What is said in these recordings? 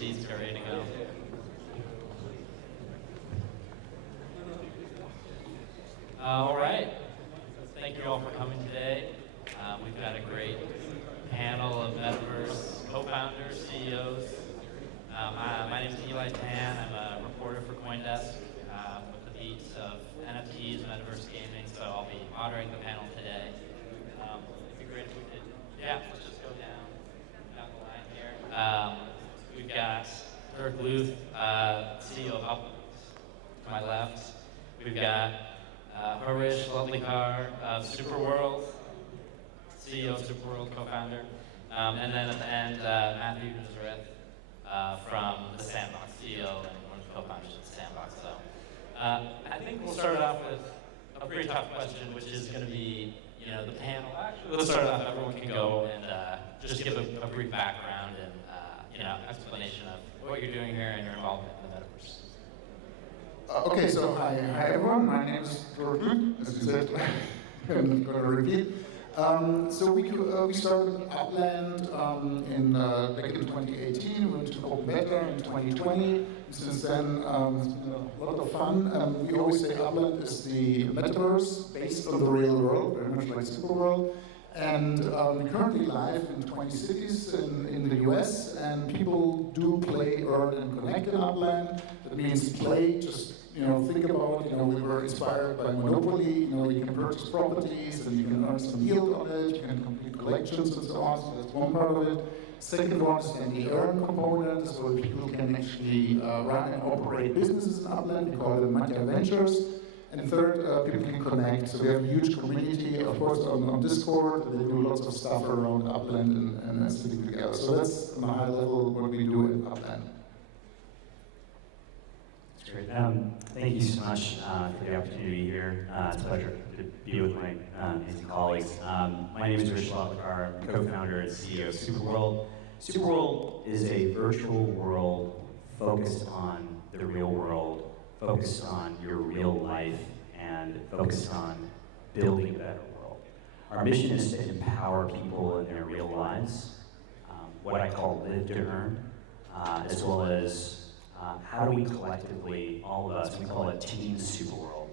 seats, get ready to go. All right. Thank you all for coming today. We've got a great panel of Metaverse co-founders, CEOs. My name is Eli Tan. I'm a reporter for CoinDesk with the beats of NFTs, Metaverse gaming, so I'll be moderating the panel today. It'd be great if we could, let's just go down the line here. We've got Dirk Luth, CEO of Upland, to my left. We've got Harish Lovelycar of Superworld, CEO of Superworld, co-founder. And then at the end, Matthew Nazareth from the Sandbox, CEO and one of the co-founders of the Sandbox. So I think we'll start off with a pretty tough question, which is going to be, the panel. Actually, let's start off. Everyone can go and just give a brief background and explanation of what you're doing here and your involvement in the Metaverse. Okay, so hi everyone. My name is Jordan, as you said. I'm going to repeat. So we started Upland back in 2018. We went to open beta in 2020. Since then, it's been a lot of fun. We always say Upland is the Metaverse based on the real world, very much like Superworld. And we're currently live in 20 cities in the US, and people do play, earn, and connect in Upland. That means play, just think about, we were inspired by Monopoly. You can purchase properties, and you can earn some yield on it. You can complete collections and so on. So that's one part of it. Second one is then the earn component, so people can actually run and operate businesses in Upland. We call them Meta Ventures. And third, people can connect. So we have a huge community, of course, on Discord. They do lots of stuff around Upland and sitting together. So that's on a high level what we do in Upland. That's great. Thank you so much for the opportunity to be here. It's a pleasure to be with my amazing colleagues. My name is Rish Lalkar. I'm co-founder and CEO of Superworld. Superworld is a virtual world focused on the real world, focused on your real life, and focused on building a better world. Our mission is to empower people in their real lives, what I call live to earn, as well as how do we collectively, all of us, we call it Team Superworld,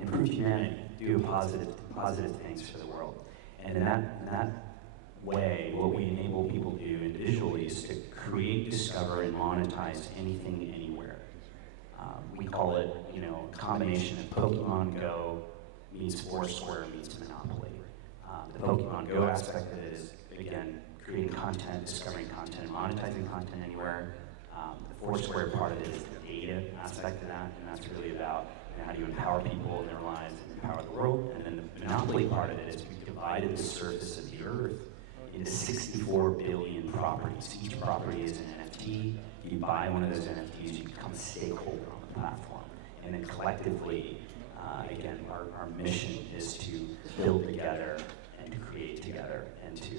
improve humanity, do positive things for the world. And in that way, what we enable people to do individually is to create, discover, and monetize anything, anywhere. We call it, a combination of Pokemon Go meets Foursquare meets Monopoly. The Pokemon Go aspect of it is, again, creating content, discovering content, and monetizing content anywhere. The Foursquare part of it is the data aspect of that, and that's really about how do you empower people in their lives and empower the world. And then the Monopoly part of it is we divided the surface of the earth into 64 billion properties. Each property is an NFT. You buy one of those NFTs, you become a stakeholder on the platform. And then collectively, again, our mission is to build together and to create together and to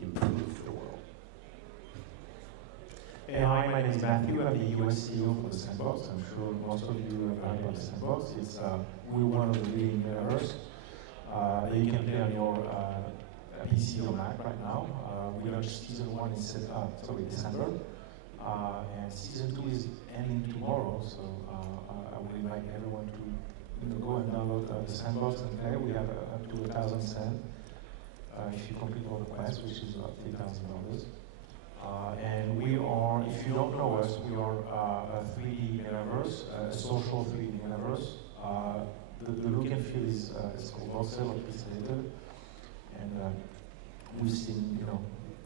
improve the world. Hey, hi, my name is Matthew. I'm the US CEO for the Sandbox. I'm sure most of you have heard about the Sandbox. We're one of the leading Metaverse that you can play on your PC or Mac right now. We launched season 1 in December. And season 2 is ending tomorrow, so I would invite everyone to go and download the Sandbox and play. We have up to 1,000 cents if you complete all the quests, which is about $3,000. And we are, if you don't know us, we are a 3D metaverse, a social 3D metaverse. The look and feel is called voxel or pixelated, and we've seen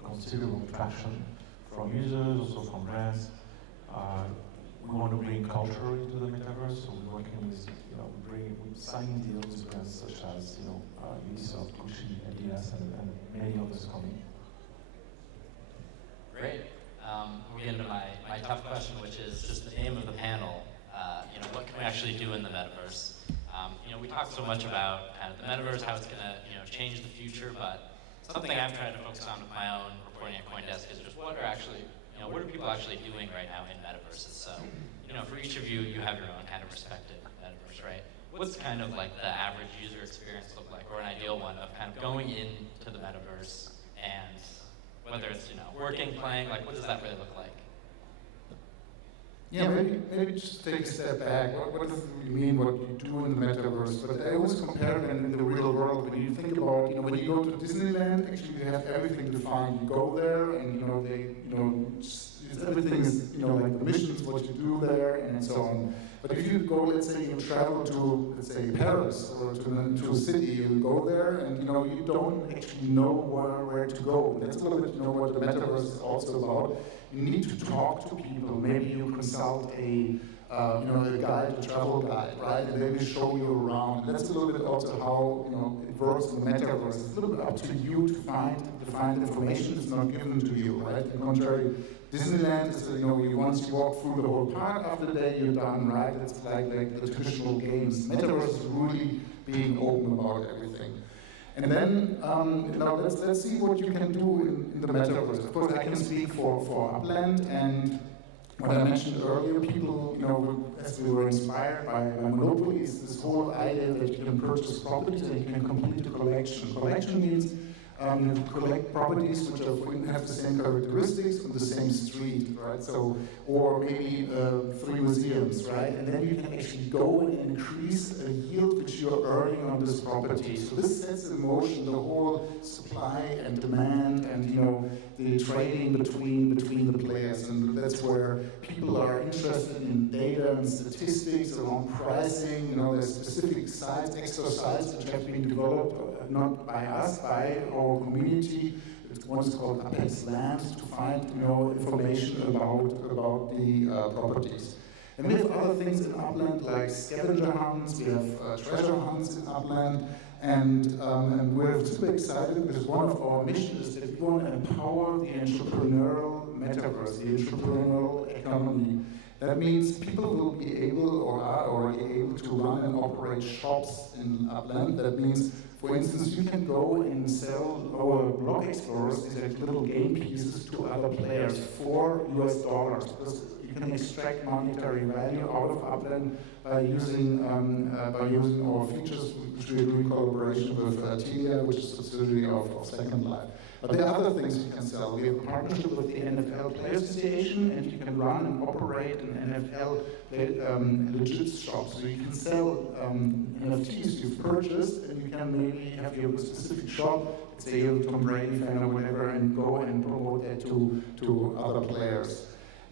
considerable traction from users, also from brands. We want to bring culture into the metaverse, so we're working with, we're signing deals with brands such as, Ubisoft, Gucci, Adidas, and many others coming. Great. We'll get into my tough question, which is just the aim of the panel. What can we actually do in the Metaverse? We talk so much about kind of the Metaverse, how it's going to change the future, but something I've tried to focus on with my own reporting at CoinDesk is just what are people actually doing right now in Metaverses? So, for each of you, you have your own kind of respective Metaverse, right? What's kind of like the average user experience look like, or an ideal one of kind of going into the Metaverse and whether it's working, playing, like what does that really look like? Yeah, maybe just take a step back. What does it really mean what you do in the metaverse? But I always compare it in the real world. When you think about, when you go to Disneyland, actually you have everything defined. You go there, and everything is, like the missions, what you do there, and so on. But if you go, let's say you travel to, let's say, Paris or to a city, you go there, and you don't actually know where to go. That's a little bit, what the metaverse is also about. You need to talk to people. Maybe you consult a guide, a travel guide, right? And they will show you around. And that's a little bit also how it works in the metaverse. It's a little bit up to you to find information that's not given to you, right? On the contrary, Disneyland is, once you walk through the whole park, after the day you're done, right? It's like the traditional games. Metaverse is really being open about everything. And then, let's see what you can do in the metaverse. Of course, I can speak for Upland, and what I mentioned earlier, people, as we were inspired by Monopoly, is this whole idea that you can purchase properties and you can complete a collection. Collection means you collect properties which have the same characteristics on the same street, right? So, or maybe 3 museums, right? And then you can actually go and increase a yield which you're earning on this property. So this sets in motion the whole supply and demand, and the trading between the players. And that's where people are interested in data and statistics around pricing. There's specific sites, extra sites which have been developed not by us, by our community. One is called Upland to find information about the properties. And we have other things in Upland like scavenger hunts. We have treasure hunts in Upland, and we're super excited because one of our missions is that we want to empower the entrepreneurial metaverse, the entrepreneurial economy. That means people will be able, or are already able, to run and operate shops in Upland. That means, for instance, you can go and sell our block explorers, these are little game pieces, to other players for US $. Because you can extract monetary value out of Upland by using our features, which we do in collaboration with Telia, which is a subsidiary of Second Life. But there are other things you can sell. We have a partnership with the NFL Players Association, and you can run and operate an NFL legit shop. So you can sell NFTs you've purchased, and you can maybe have your specific shop, say you're a Tom Brady fan or whatever, and go and promote that to other players.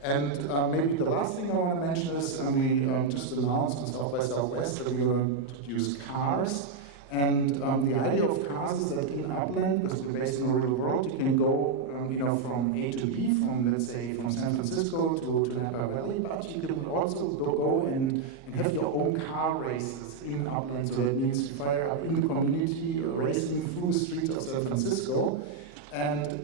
And maybe the last thing I want to mention is we just announced in South by Southwest that we're going to introduce cars. And the idea of cars is that in Upland, because we're based in the real world, you can go from A to B, let's say from San Francisco to Napa Valley, but you can also go and have your own car races in Upland. So that means you fire up in the community, racing through the streets of San Francisco.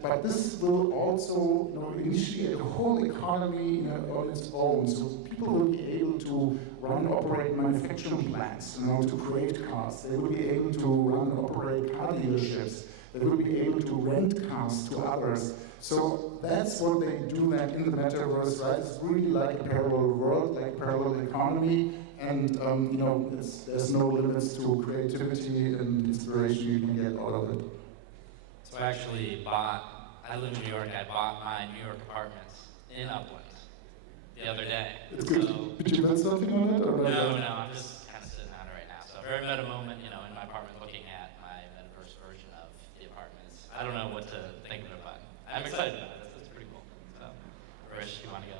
But this will also initiate a whole economy on its own. So people will be able to run and operate manufacturing plants, to create cars. They will be able to run and operate car dealerships. They will be able to rent cars to others. So that's what they do then in the metaverse, right? It's really like a parallel world, like a parallel economy. And there's no limits to creativity and inspiration you can get out of it. So I live in New York, I bought my New York apartments in Upland the other day. It's good. Did you bet something on it? Or no, I'm just kind of sitting on it right now. So very meta moment, in my apartment looking at my metaverse version of the apartments. I don't know what to think of it, but I'm excited about it. It's pretty cool. So, Rich, you want to go?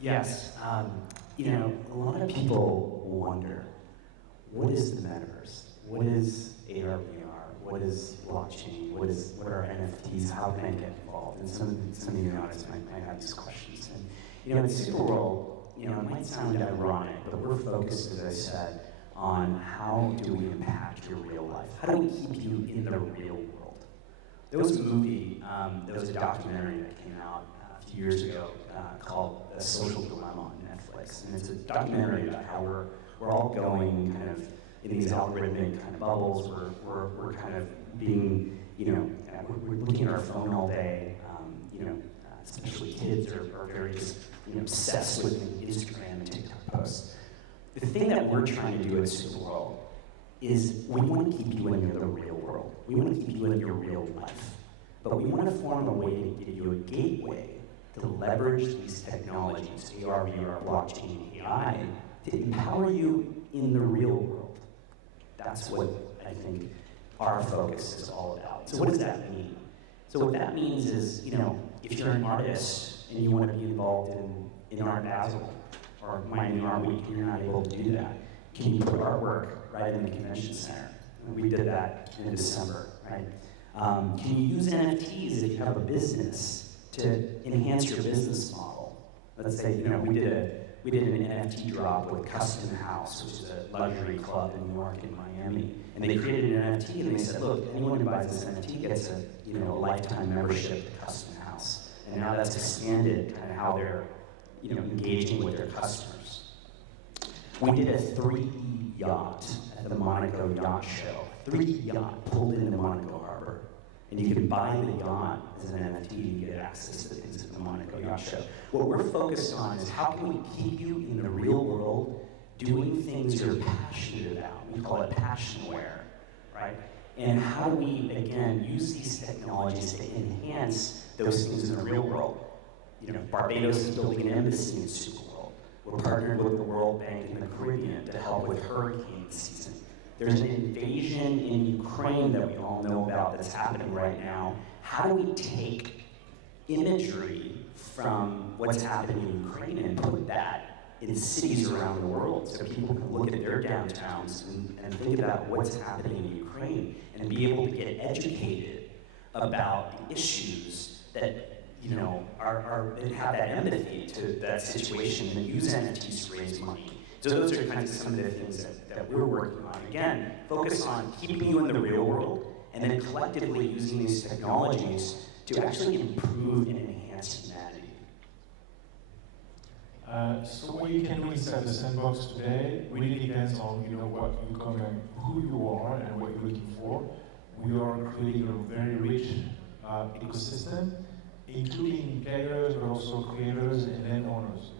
Yes. A lot of people wonder, what is the metaverse? What is AR, VR? What is blockchain? What are NFTs? How can I get involved? And some of you in the audience might have these questions. And in Super World, it might sound ironic, but we're focused, as I said, on how do we impact your real life? How do we keep you in the real world? There was a movie, there was a documentary that came out a few years ago called A Social Dilemma on Netflix, and it's a documentary about how we're all going kind of in these algorithmic kind of bubbles. We're kind of being, we're looking at our phone all day. Especially kids are very just obsessed with Instagram and TikTok posts. The thing that we're trying to do at Super World is we want to keep you in the real world. We want to keep you in your real life. But we want to form a way to give you a gateway to leverage these technologies, AR, VR, blockchain, AI, to empower you in the real world. That's what I think our focus is all about. So what does that mean? So what that means is, if you're an artist and you want to be involved in Art Basel or Miami Art Week and you're not able to do that, can you put artwork right in the convention center? We did that in December, right? Can you use NFTs if you have a business to enhance your business model? Let's say, we did an NFT drop with Custom House, which is a luxury club in New York and Miami. And they created an NFT and they said, look, anyone who buys this NFT gets a lifetime membership to Custom House. And now that's expanded kind of how they're engaging with their customers. We did a 3D yacht at the Monaco Yacht Show. 3D yacht pulled into Monaco Harbor. And you can buy the yacht as an NFT to get access to things at the Monaco Yacht Show. What we're focused on is how can we keep you in the real world doing things you're passionate about. We call it passionware, right? And how do we, again, use these technologies to enhance those things in the real world? Barbados is building an embassy in Superworld. We're partnered with the World Bank in the Caribbean to help with hurricane season. There's an invasion in Ukraine that we all know about that's happening right now. How do we take imagery from what's happening in Ukraine and put that in cities around the world so people can look at their downtowns and think about what's happening in Ukraine and be able to get educated about the issues that have that empathy to that situation and use NFTs to raise money. So those are kind of some of the things that we're working on. Again, focus on keeping you in the real world and then collectively using these technologies to actually improve and enhance humanity. So what you can do inside the sandbox today really depends on what you come and who you are and what you're looking for. We are creating a very rich ecosystem, including players, but also creators and then owners.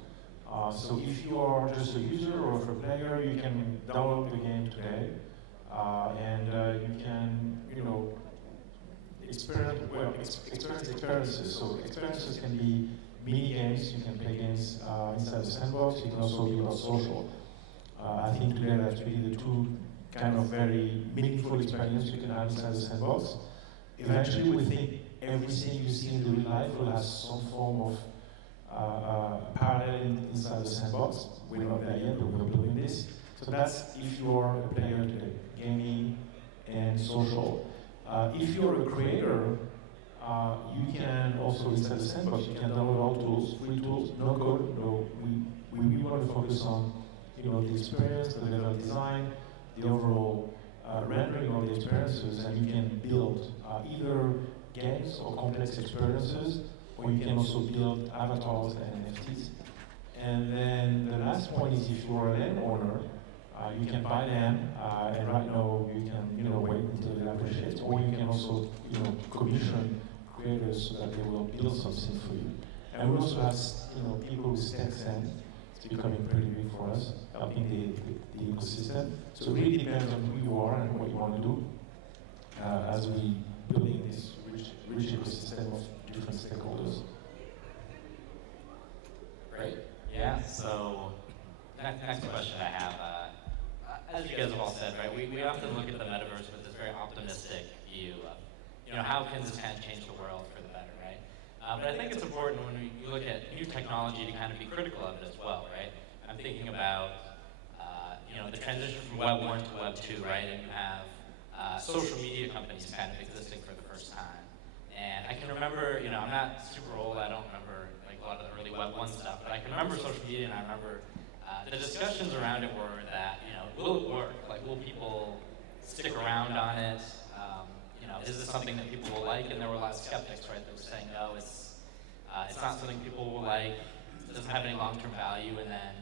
So if you are just a user or a player, you can download the game today, and you can, experience experiences. So experiences can be mini games. You can play games inside the sandbox. You can also be on social. I think today that's really the two kind of very meaningful experiences you can have inside the sandbox. Eventually, we think everything you see in the real life will have some form of parallel inside the sandbox. We're not there yet, but we're building this. So that's if you are a player today, gaming and social. If you're a creator, you can also, inside the sandbox, you can download all tools, free tools, no code. No, we want to focus on the experience, the level of design, the overall rendering of the experiences, and you can build either games or complex experiences, or you can also build avatars and NFTs. And then the last point is if you are a landowner, you can buy them, and right now you can wait until they appreciate, or you can also commission creators so that they will build something for you. And we also have people with StackSend. It's becoming pretty big for us, helping the ecosystem. So it really depends on who you are and what you want to do as we building this rich ecosystem of different stakeholders. Great. Yeah, so next question I have, as you guys have all said, right, we often look at the metaverse with this very optimistic view of, how can this kind of change the world for the better, right? But I think it's important when you look at new technology to kind of be critical of it as well, right? I'm thinking about, the transition from Web 1 to Web 2, right? And you have social media companies kind of existing for the first time. And I can remember, I'm not super old, I don't remember like a lot of the early Web 1 stuff, but I can remember social media, and I remember the discussions around it were that, will it work? Like, will people stick around on it? Is this something that people will like? And there were a lot of skeptics, right, that were saying, no, it's not something people will like, it doesn't have any long-term value, and then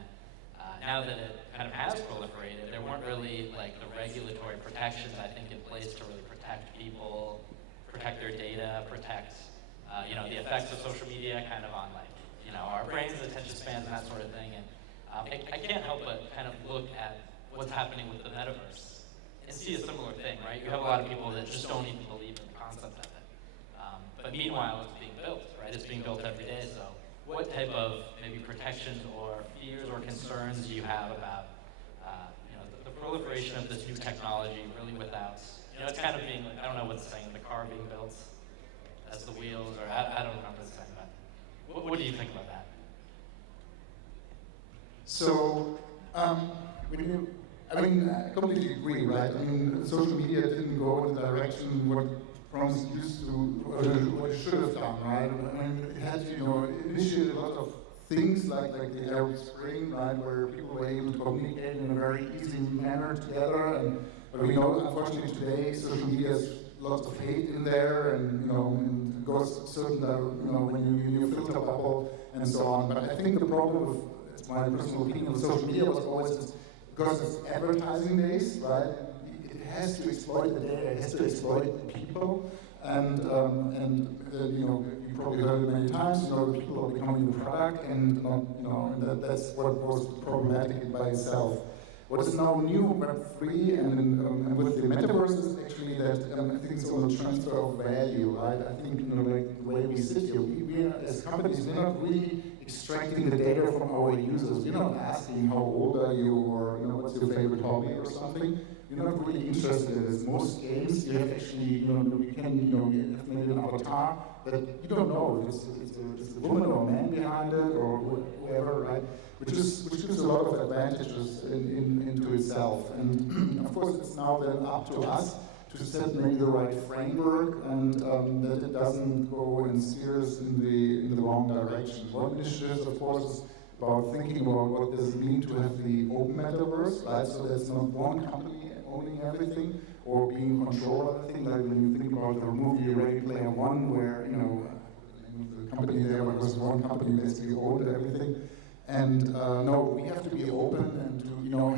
now that it kind of has proliferated, there weren't really like the regulatory protections, I think, in place to really protect people, protect their data, protect the effects of social media kind of on our brains, attention spans, and that sort of thing. And I can't help but kind of look at what's happening with the metaverse and see a similar thing, right? You have a lot of people that just don't even believe in the concept of it. But meanwhile, it's being built, right? It's being built every day. So what type of maybe protections or fears or concerns do you have about the proliferation of this new technology really without, it's kind of being, I don't know what the saying, the car being built as the wheels, or I don't remember the saying, but what do you think about that? So, I completely agree, right? I mean, social media didn't go in the direction what France used to, or what it should have done, right? I mean, it had, initiated a lot of things like the Arab Spring, right, where people were able to communicate in a very easy manner together. But we know, unfortunately, today social media has lots of hate in there, and and it goes certain, when you filter bubble and so on. But I think the problem with, it's my personal opinion, with social media was always because it's advertising based, right? It has to exploit the data, it has to exploit the people, and you probably heard it many times. The people are becoming the product, and that's what was problematic by itself. What is now new Web3 and with the Metaverse is actually that I think it's on the transfer of value, right? I think like the way we sit here, we are, as companies, we're not really extracting the data from our users. We're not asking how old are you, or what's your favorite hobby or something. You're not really interested in this. Most games, you have actually, you can, you have maybe an avatar that you don't know if it's a woman or a man behind it or whoever, right? Which gives a lot of advantages into itself. And of course, it's now then up to us to set maybe the right framework, and that it doesn't go and steer us in the wrong direction. One initiative, of course, is about thinking about what does it mean to have the open metaverse, right? So there's not one company owning everything or being in control of everything. Like when you think about the movie Ready Player One, where the company there was one company basically owned everything. And no, we have to be open and to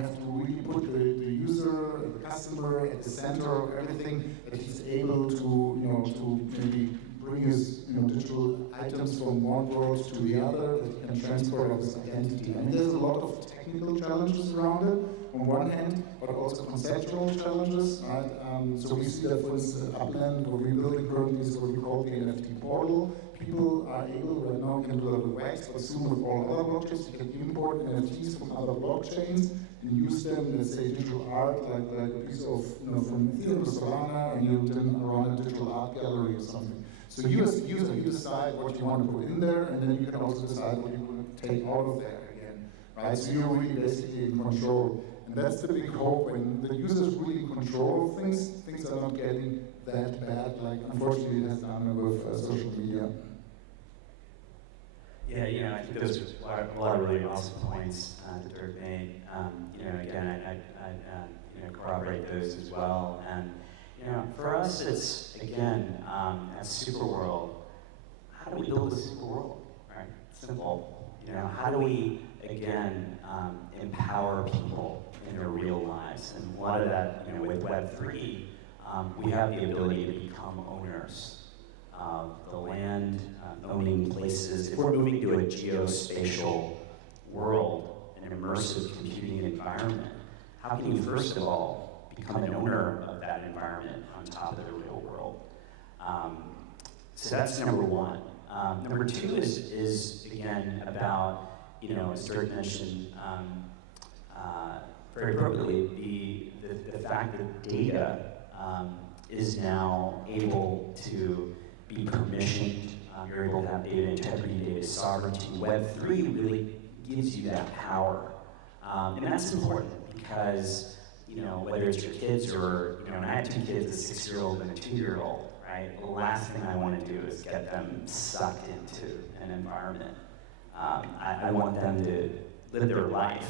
have to really put the user, the customer at the center of everything, that he's able to to maybe bring his digital items from one world to the other, that he can transfer his identity. I mean, there's a lot of technical challenges around it on one hand, but also conceptual challenges, right? So we see that, for instance, at Upland, what we're building currently is what we call the NFT portal. People are able right now can do the wax, but soon with all other blockchains, you can import NFTs from other blockchains and use them, let's say, digital art, like a piece of, from Ethereum to Solana, and you then run a digital art gallery or something. So you as a user, you decide what you want to put in there, and then you can also decide what you want to take out of there again, right? So you're really basically in control. And that's the big hope. When the user is really in control of things, things are not getting that bad, like unfortunately it has done with social media. Yeah, I think those are a lot of really awesome points that Dirk made. Again, I corroborate those as well. And for us, it's again at Superworld, how do we build a super world? Right? Simple. How do we again empower people in their real lives? And a lot of that, with Web3, we have the ability to become owners of the land, owning places. If we're moving to a geospatial world, an immersive computing environment, how can you first of all become an owner of that environment on top of the real world? So that's number one. Number two is again about, as Dirk mentioned very appropriately, the fact that data is now able to be permissioned. You're able to have data integrity, data sovereignty. Web3 really gives you that power. And that's important because, whether it's your kids or, and I have two kids, a 6-year-old and a 2-year-old, right? The last thing I want to do is get them sucked into an environment. I want them to live their life,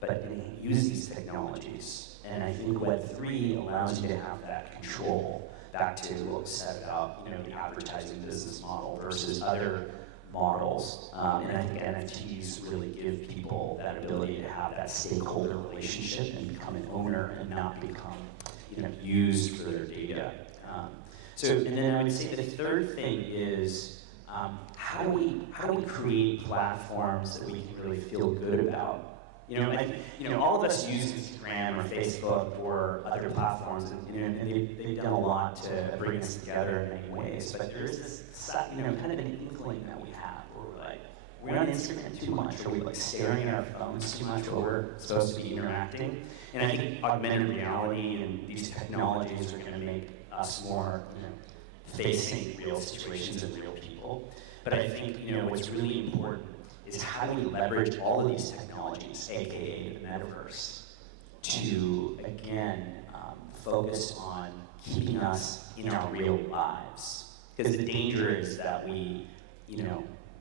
but use these technologies. And I think Web3 allows you to have that control. Back to what was said about the advertising business model versus other models. And I think NFTs really give people that ability to have that stakeholder relationship and become an owner and not become used for their data. And then I would say the third thing is how do we create platforms that we can really feel good about? All of us use Instagram or Facebook or other platforms, and they've done a lot to bring us together in many ways. But there is this, kind of an inkling that we have, where we're like, we're on Instagram too much? Are we like staring at our phones too much where we're supposed to be interacting? And I think augmented reality and these technologies are going to make us more, facing real situations and real people. But I think, what's really important is how do we leverage all of these technologies, aka the metaverse, to again focus on keeping us in our real lives. Because the danger is that we,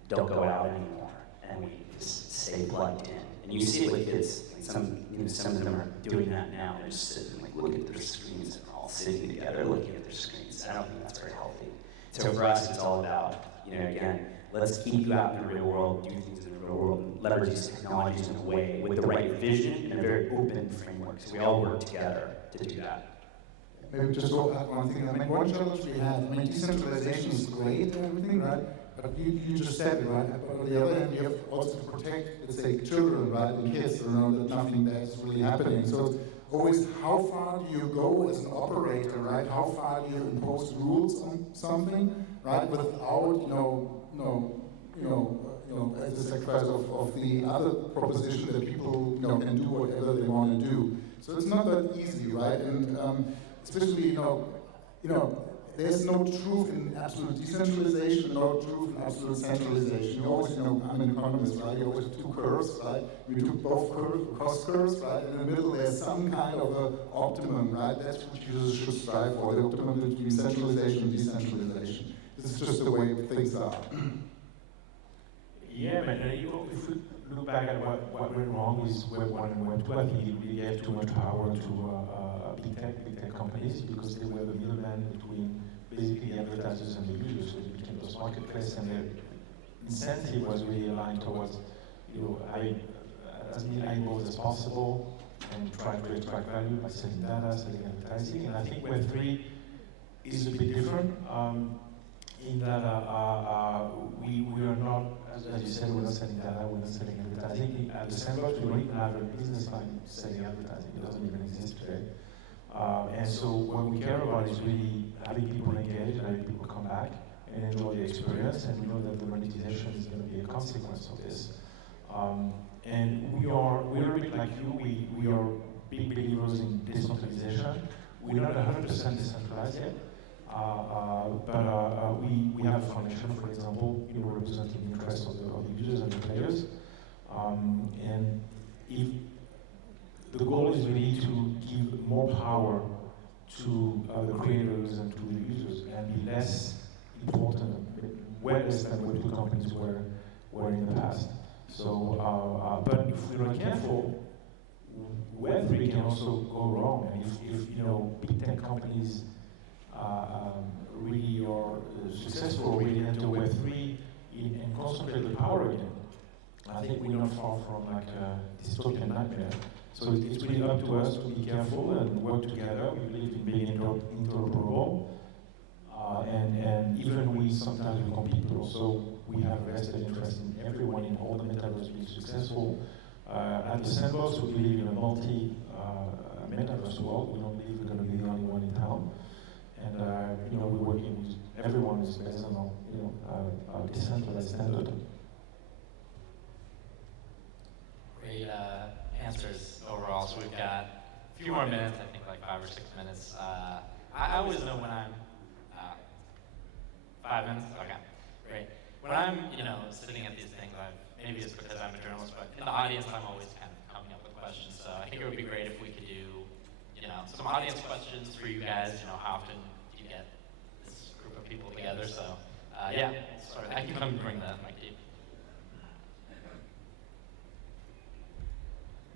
don't go out anymore and we just stay plugged in. And you see it with kids. Some of them are doing that now. They're just sitting, look at their screens, and all sitting together looking at their screens. I don't think that's very healthy. So for us, it's all about, again, let's keep you out in the real world, do things in the real world, and leverage these technologies in a way with the right vision and a very open framework. So we all work together to do that. Maybe just to add one thing. One challenge we have, decentralization is great and everything, right? But you just said it, right? But on the other hand, you have also to protect, let's say, children, right, and kids, that nothing bad is really happening. So it's always, how far do you go as an operator, right? How far do you impose rules on something, right, without, at the sacrifice of the other proposition that people, can do whatever they want to do. So it's not that easy, right? And especially, there's no truth in absolute decentralization, no truth in absolute centralization. You always, I'm an economist, right? You always have two curves, right? We took both cost curves, right? In the middle, there's some kind of an optimum, right? That's what users should strive for, the optimum between centralization and decentralization. This is just the way things are. Yeah, but if we look back at what went wrong with Web 1 and Web 2, I think it really gave too much power to big tech companies, because they were the middleman between basically the advertisers and the users. So it became this marketplace, and the incentive was really aligned towards, having as many eyeballs as possible and try to extract value by selling data, selling advertising. And I think Web 3 is a bit different in that we are not, as you said, we're not selling data, we're not selling advertising. At the sandbox, we don't even have a business line selling advertising. It doesn't even exist today. And so what we care about is really having people engage and having people come back and enjoy the experience, and we know that the monetization is going to be a consequence of this. And we're a bit like you, we are big believers in decentralization. We're not 100% decentralized yet, but we have a foundation, for example, representing the interests of the users and the players. And if the goal is really to give more power to the creators and to the users, and be less important, way less than what the companies were in the past. So, but if we're not careful, Web3 can also go wrong. And if big tech companies really are successful, really enter Web3 and concentrate the power again, I think we're not far from like a dystopian nightmare. So it's really up to us to be careful and work together. We believe in being interoperable. And even we sometimes we compete, but also we have vested interest in everyone in all the metaverse being successful. At the sandbox, we believe in a multi-metaverse world. We don't believe we're going to be the only one in town. And we're working with everyone is based on a decentralized standard. Great answers overall. So we've got a few more minutes, I think like 5 or 6 minutes. I always know when I'm 5 minutes? Okay, great. When I'm, sitting at these things, maybe it's because I'm a journalist, but in the audience, I'm always kind of coming up with questions. So I think it would be great if we could do, some audience questions for you guys. How often do you get this group of people together? So, yeah, sorry, I can come bring the mic to you.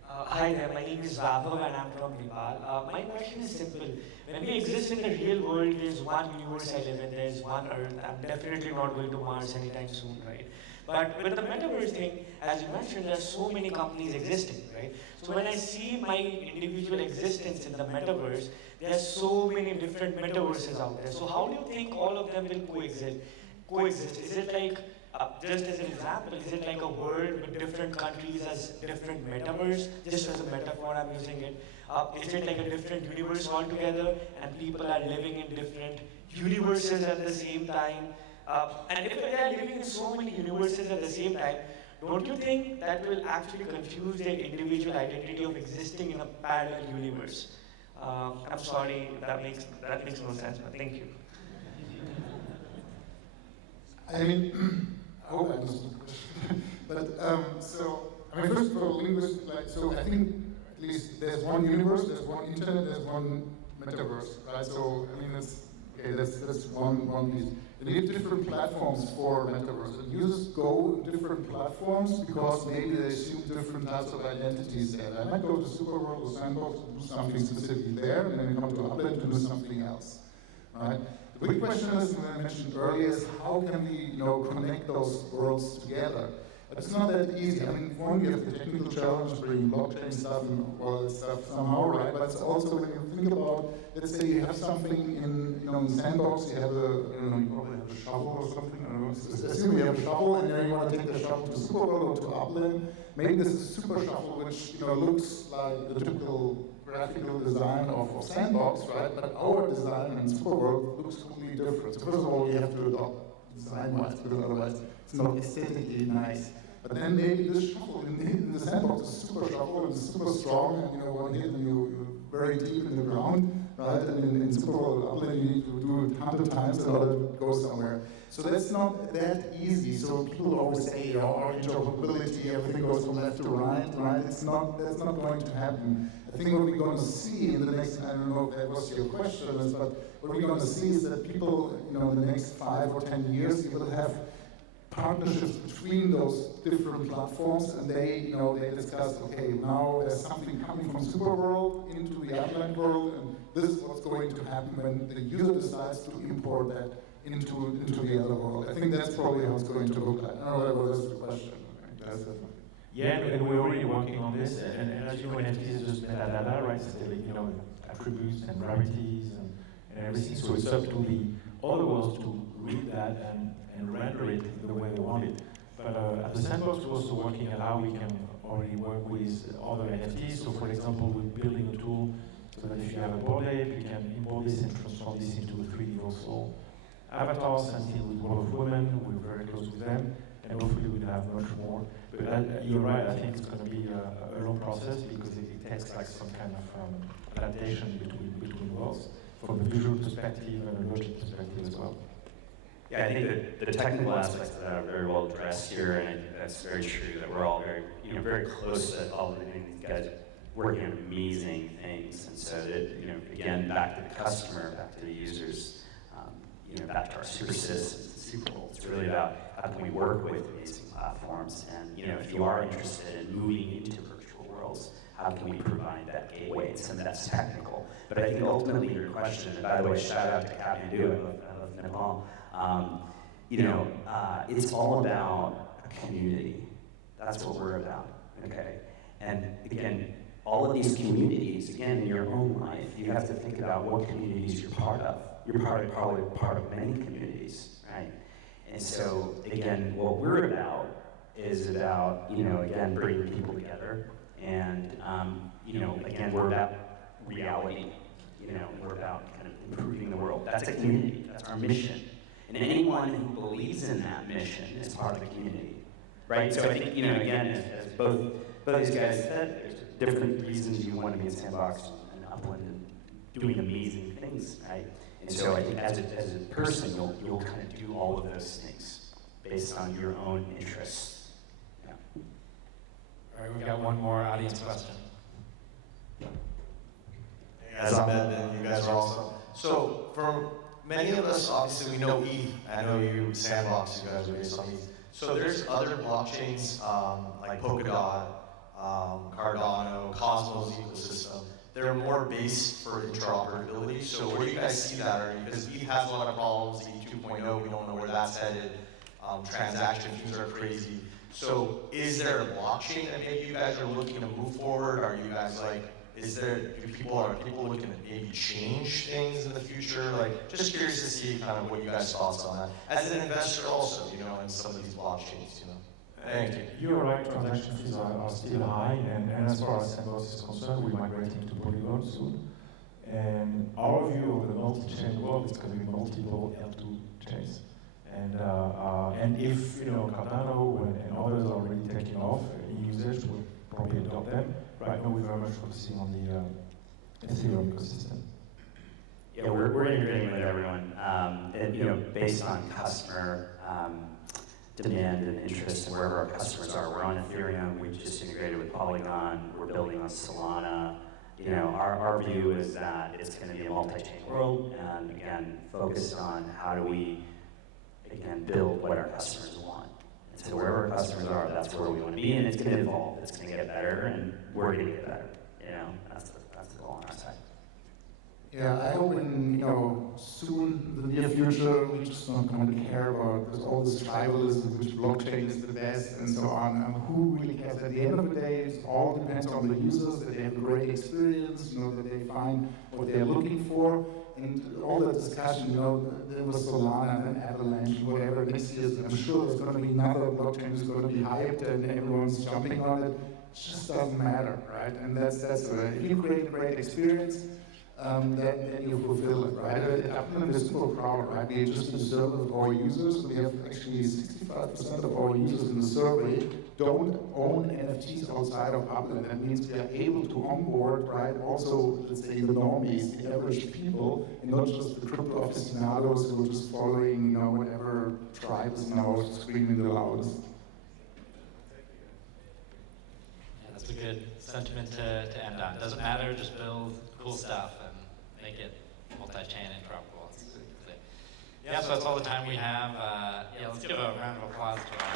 Hi there, my name is Raghav and I'm from Nepal. My question is simple. When we exist in the real world, there's one universe I live in, there's one Earth. I'm definitely not going to Mars anytime soon, right? But with the metaverse thing, as you mentioned, there's so many companies existing, right? So when I see my individual existence in the metaverse, there's so many different metaverses out there. So how do you think all of them will coexist? Is it like, just as an example, is it like a world with different countries as different metaverse? Just as a metaphor, I'm using it. Is it like a different universe altogether, and people are living in different universes at the same time? And if we are living in so many universes at the same time, don't you think that will actually confuse the individual identity of existing in a parallel universe? I'm sorry, that makes no sense, but thank you. I mean, I hope I understood the question. But so, I mean, first of all, linguists, like, so I think at least there's one universe, there's one internet, there's one metaverse, right? So, I mean, that's one piece. And you have different platforms for metaverse. And users go to different platforms because maybe they assume different types of identities there. I might go to Superworld or Sandbox to do something specific there, and then come to Upland to do something else, right? The big question is, as I mentioned earlier, is how can we, connect those worlds together? But it's not that easy. I mean, one, you have the technical challenge, bringing blockchain stuff and all that stuff somehow, right? But it's also when you think about, let's say you have something in, in Sandbox, you have you probably have a shovel or something. I don't know. Assume you have a shovel, and then you want to take the shovel to Superworld or to Upland. Maybe this is a super shovel, which looks like the typical graphical design of Sandbox, right? But our design in Superworld looks completely different. So first of all, you have to adopt design-wise, because otherwise it's not aesthetically nice. But then maybe this shuffle in the Sandbox is super shuffle and super strong, and one hit and you're very deep in the ground, right? And in Superworld Upland you need to do it 100 times in order to go somewhere. So that's not that easy. So people always say, our interoperability, everything goes from left to right, right? That's not going to happen. I think what we're going to see in the next, I don't know if that was your question, but what we're going to see is that people, in the next 5 or 10 years, you will have partnerships between those different platforms, and they discuss, okay, now there's something coming from Superworld into the Upland world, and this is what's going to happen when the user decides to import that into the other world. I think that's probably how it's going to look like. I don't know whether that's the question. Yeah, and we're already working on this, and as you know, NFTs is just metadata, right? It's attributes and rarities and everything, so it's up to the other worlds to read that and render it the way they want it. But at the Sandbox, we're also working on how we can already work with other NFTs. So for example, we're building a tool so that if you have a board ape, you can import this and transform this into a 3D virtual avatar, something with World of Women. We're very close with them, and hopefully we'll have much more. But you're right, I think it's going to be a long process because it takes like some kind of adaptation between worlds from a visual perspective and a logic perspective as well. Yeah, I think that the technical aspects of that are very well addressed here, and I think that's very true. That we're all very close to all of these guys working on amazing things, and so that again, back to the customer, back to the users, back to our super citizens, the Super Bowl. It's really about how can we work with amazing platforms, and if you are interested in moving into virtual worlds, how can we provide that gateway? And some of that's technical, but I think ultimately your question, and by the way, shout out to Kathmandu, I love Nepal. It's all about a community. That's what we're about, okay? And again, all of these communities, again, in your own life, you have to think about what communities you're part of. You're probably part of many communities, right? And so, again, what we're about is about, again, bringing people together. And, again, we're about reality. We're about kind of improving the world. That's a community. That's our mission. And anyone who believes in that mission is part of the community, right? So I think, again, as both these guys said, there's different reasons you want to be in Sandbox and Upland and doing amazing things, right? And so I think as a person, you'll kind of do all of those things based on your own interests. Yeah. All right, we've got one more audience question. Hey guys, I'm Ed, and you guys are awesome. So for many of us, obviously we know ETH. I know you, Sandbox, you guys are based on ETH. So there's other blockchains like Polkadot, Cardano, Cosmos ecosystem. They're more based for interoperability. So where do you guys see that? Because ETH has a lot of problems, ETH 2.0, we don't know where that's headed. Transaction fees are crazy. So is there a blockchain that maybe you guys are looking to move forward? Are you guys like, are people looking to maybe change things in the future? Like, just curious to see kind of what you guys' thoughts on that. As an investor also, in some of these blockchains, Thank you. You're right, transaction fees are still high, and as far as Sandbox is concerned, we're migrating to Polygon soon. And our view of the multi-chain world is going to be multiple L2 chains. And if Cardano and others are already taking off in usage, we'll probably adopt them. Right now, we're very much focusing on the Ethereum ecosystem. Yeah, we're integrating with everyone, and based on customer demand and interest and wherever our customers are. We're on Ethereum. We just integrated with Polygon. We're building on Solana. Our view is that it's going to be a multi-chain world, and again, focused on how do we build what our customers want. And so wherever our customers are, that's where we want to be, and it's going to evolve. It's going to get better, and we're going to get better. That's the goal on our side. Yeah, I hope in soon, the near future, we're just not going to care about all this tribalism, which blockchain is the best, and so on. And who really cares? At the end of the day, it all depends on the users, that they have a great experience, that they find what they're looking for. And all that discussion, there was Solana and Avalanche, whatever. Next year, I'm sure there's going to be another blockchain that's going to be hyped and everyone's jumping on it. It just doesn't matter, right? And that's if you create a great experience, then you fulfill it, right? At Upland, we're super proud, right? We just in the survey of our users. We have actually 65% of our users in the survey don't own NFTs outside of Upland. That means we are able to onboard, right? Also, let's say the normies, the average people, and not just the crypto aficionados who are just following, whatever tribe is now screaming the loudest. Yeah, that's a good sentiment to end on. Doesn't matter, just build cool stuff and make it multi-chain and interoperable. Yeah, so that's all the time we have. Let's give a round of applause to our